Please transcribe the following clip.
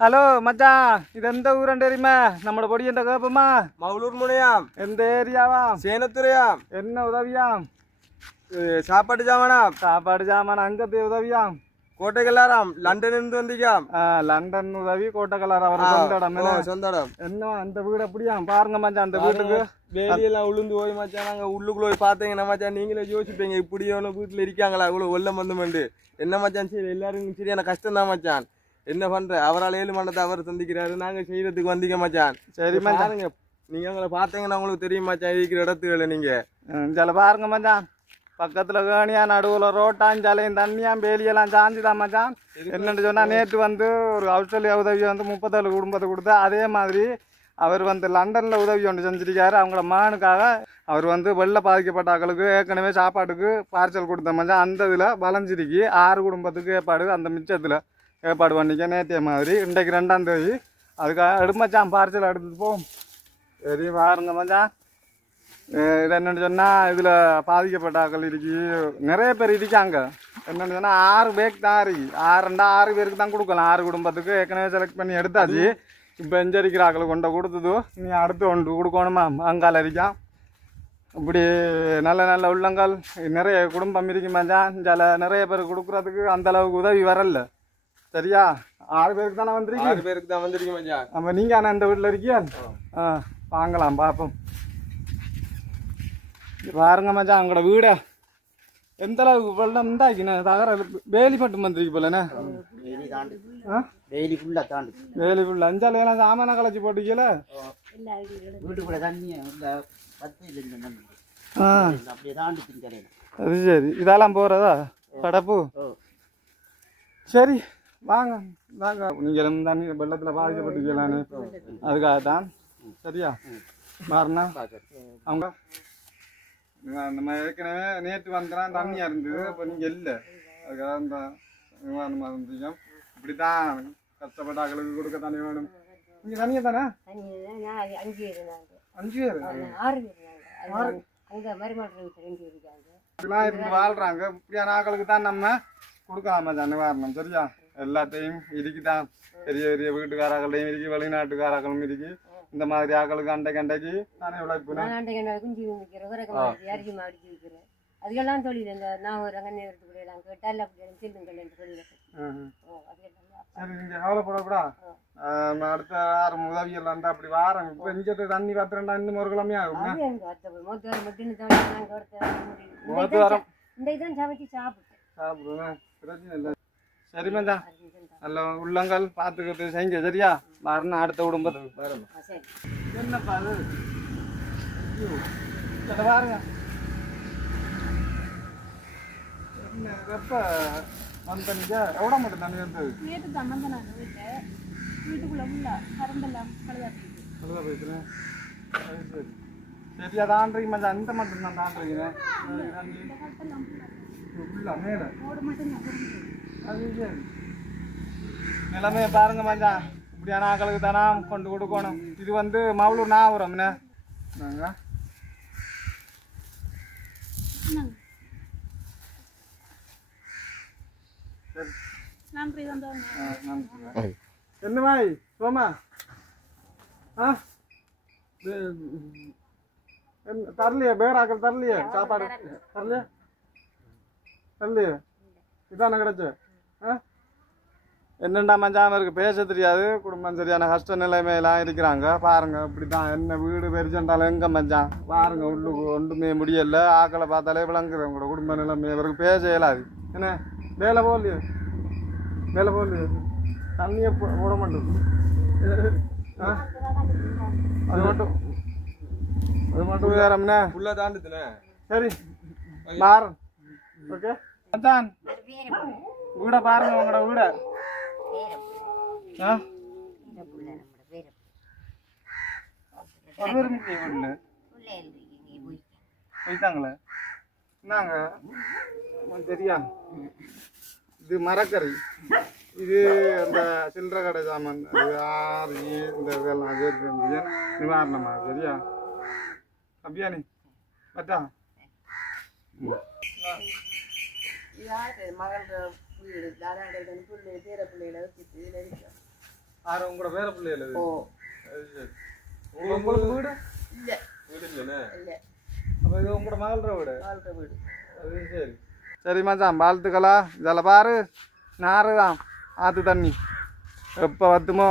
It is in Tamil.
ஹலோ மச்சான், இது எந்த ஊரன் தெரியுமா? நம்மளோட பொடி எந்த கேப்பமா? மவுலூர் முனையாம். எந்த ஏரியாவா? சேனத்துறையாம். என்ன உதவியாம்? சாப்பாடு ஜாமானா? சாப்பாடு ஜாமான அங்கத்து உதவியாம். கோட்டைக்கல்லாராம். லண்டன் இருந்து வந்திக்காம். லண்டன் உதவி கோட்டைக்கல்லார் அவர் சொந்த இடம். சொந்த இடம். என்ன அந்த வீடு அப்படியா? பாருங்க மச்சான், அந்த வீட்டுக்கு வேலியெல்லாம் உளுந்து போய் மச்சான். நாங்க உள்ளுக்குள்ள போய் பார்த்தீங்கன்னா மச்சான் நீங்களே யோசிப்பீங்க இப்படியான வீட்டுல இருக்காங்களா இவ்வளவு வெள்ளம் வந்து என்ன மச்சான் சரி எல்லாரும் சரியான கஷ்டம் தான் மச்சான். என்ன பண்ற அவரால் 7 மண்டத்தை அவர் சந்திக்கிறாரு, நாங்க செய்யறதுக்கு வந்தீங்க மச்சான். சரி மச்சான், நீங்க அவங்கள பாத்தீங்கன்னா உங்களுக்கு தெரியும் மச்சான் இருக்கிற இடத்துல நீங்க பாருங்க மச்சான். பக்கத்துல கேணியா, நடுவுல ரோட்டாஞ்சாலையும் தண்ணியாம், வேலியெல்லாம் சாஞ்சுதான் மச்சான். என்னன்னு சொன்னா நேற்று வந்து ஒரு ஆஸ்திரேலியா உதவி வந்து 37 குடும்பத்தை கொடுத்தா, அதே மாதிரி அவர் வந்து லண்டன்ல உதவி ஒன்று செஞ்சிருக்காரு. அவங்கள மகனுக்காக அவர் வந்து வெள்ள பாதிக்கப்பட்ட ஆக்களுக்கு ஏற்கனவே சாப்பாட்டுக்கு பார்சல் கொடுத்த மச்சான். அந்த இதுல வளைஞ்சிருக்கு 6 குடும்பத்துக்கு ஏற்பாடு, அந்த மிச்சத்துல ஏற்பாடு பண்ணிக்க நேற்றைய மாதிரி. இன்றைக்கு 2ஆம் தேதி அதுக்காக எடுமச்சான் பார்சல் எடுத்துட்டு போவோம். சரி பாருங்க மச்சான், இது என்னென்னு சொன்னால் இதில் பாதிக்கப்பட்ட ஆக்கள் இருக்கு, நிறைய பேர் இருக்காங்க. என்னென்னு சொன்னால் 6 பேக் தான் இருக்கு. 6 பேருக்கு தான் கொடுக்கலாம். 6 குடும்பத்துக்கு ஏற்கனவே செலக்ட் பண்ணி எடுத்தாச்சு. இப்போ எஞ்சரிக்கிற ஆக்கள் கொண்ட கொடுத்தது, நீ அடுத்து ஒன்று கொடுக்கணுமா? அங்கால இருக்கான். இப்படி நல்ல நல்ல உள்ளங்கள் நிறைய குடும்பம் இருக்கு மச்சான். இதில் நிறைய பேர் கொடுக்குறதுக்கு அந்த அளவுக்கு உதவி வரல. சரியா? 6 பேருக்கு தானே வந்திருக்கு. 6 பேருக்கு தான் வந்திருக்கீங்க மச்சான். நம்ம நீங்கள் ஆனால் இந்த வீட்டில் இருக்கியா? வாங்கலாம் பார்ப்போம். பாருங்க மச்சான், அவங்களோட வீட எந்த அளவுக்கு வெள்ளம் இருந்தாக்கின தகர வேலி மட்டும் வந்துருக்கு போலண்ணே. வேலி ஃபுல்லா அஞ்சாலையெல்லாம் சாமான கலைச்சி போட்டுக்கல. அது சரி, இதெல்லாம் போறதா கடப்பு? சரி வாங்க வாங்க, நீங்களும் தண்ணி வெள்ளத்தில் பாதிக்கப்பட்டுக்கலான்னு அதுக்காகத்தான். சரியா? மாறினா அவங்க நம்ம ஏற்கனவே நேற்று வந்துடான் தண்ணியாக இருந்தது. இப்போ நீங்கள் இல்லை, அதுக்காக இந்த நிவாரணமாக இருந்தீங்க. இப்படித்தான் கஷ்டப்பட்ட ஆக்களுக்கு கொடுக்க தண்ணி வேணும். நீங்கள் தண்ணியை தானே 5 பேர் 6 இருந்து வாழ்றாங்க. இப்படியான ஆக்களுக்கு தான் நம்ம கொடுக்கலாமா தான் நிவாரணம். சரியா? எல்லாத்தையும் இருக்குதான், பெரிய பெரிய வீட்டுக்காரர்களையும் இருக்கு, வெளிநாட்டுக்காரர்களும் இருக்கு. இந்த மாதிரி ஆக்களுக்கு அண்டைக்கு நானே உழைப்பு அதுக்கெல்லாம் தொழில் இந்த நான் ஒரு அங்கன்னையெல்லாம் கேட்டால் அப்படி செல்லுங்கள் என்று தொழில். சரி, நீங்க கவலைப்படக்கூடா. அடுத்த 6 உதவிகள் வந்தா அப்படி வாரம். இப்ப இங்க தண்ணி பார்த்துட்டா இன்னும் ஒரு கிழமையா ஆகும். சாப்பிடுவேன், பிரச்சனை இல்லை. சரி மச்சான், நல்ல உள்ளங்கள் பார்த்துக்கிட்டு செய்யுங்க. சரியா? வரணும் அடுத்த குடும்பத்துக்கு என்னப்பா அது பாருங்க. என்ன எப்ப வந்தீங்க? எவ்வளோ மட்டும் தண்ணி வந்தது? போயிட்டுறேன். சரியா தாண்டிங்க மச்சான், இந்த மட்டும் தான் தாண்டிங்க மேல. அது சரி, நிலைமையை பாருங்க மச்சான். இப்படியான ஆக்களுக்கு தானா கொண்டு கொடுக்கணும். இது வந்து மவுளூர் நாகபுரம். நாங்க என்ன பாய் சோமா தரலையே? பேராக்கள் தரலையே? சாப்பாடு தரலையே? இதான கிடைச்சு? என்னண்டா மஞ்சாம இருக்கு, பேச தெரியாது. குடும்பம் சரியான கஷ்ட நிலைமையெல்லாம் இருக்கிறாங்க. பாருங்க இப்படித்தான். என்ன வீடு பெருசண்டாலும் எங்க மஞ்சான் பாருங்க, உள்ளுக்கு ஒன்றுமே முடியல. ஆக்களை பார்த்தாலே விளங்குது உங்களோட குடும்ப நிலைமை. இவருக்கு பேச இயலாது. என்ன வேலை போகலையே? தண்ணியை போட மாட்டோம். அது மட்டும் வேறம்னா உள்ள தாண்டுதுண்ணே. சரி மாறும். ஓகே மச்சான், வீட பாருங்க உங்களோட வீட. போயிட்டாங்களே என்னங்க சரியா? இது மரக்கறி, இது அந்த சில்லறை கடை சாமான், ஆறு இந்த இதெல்லாம் சேர்த்து நிவாரணமா. சரியா? அப்படியா? நீ பத்தா மகள் பேர பிள்ளைகளை வச்சுட்டு ஆறு உங்களோட வேற பிள்ளைகள் இது? ஓ அது சரி. உங்களுக்கு வீடு இல்ல வீடு இல்லைண்ணே. இல்ல அப்போ இது உங்களோட மகளோட வீடு வாழ்க்கை வீடு அது சரி. சரி மச்சான் வாழ்த்துக்களா. இதில் பாரு நாறு தான் ஆற்று தண்ணி எப்போ வத்துமோ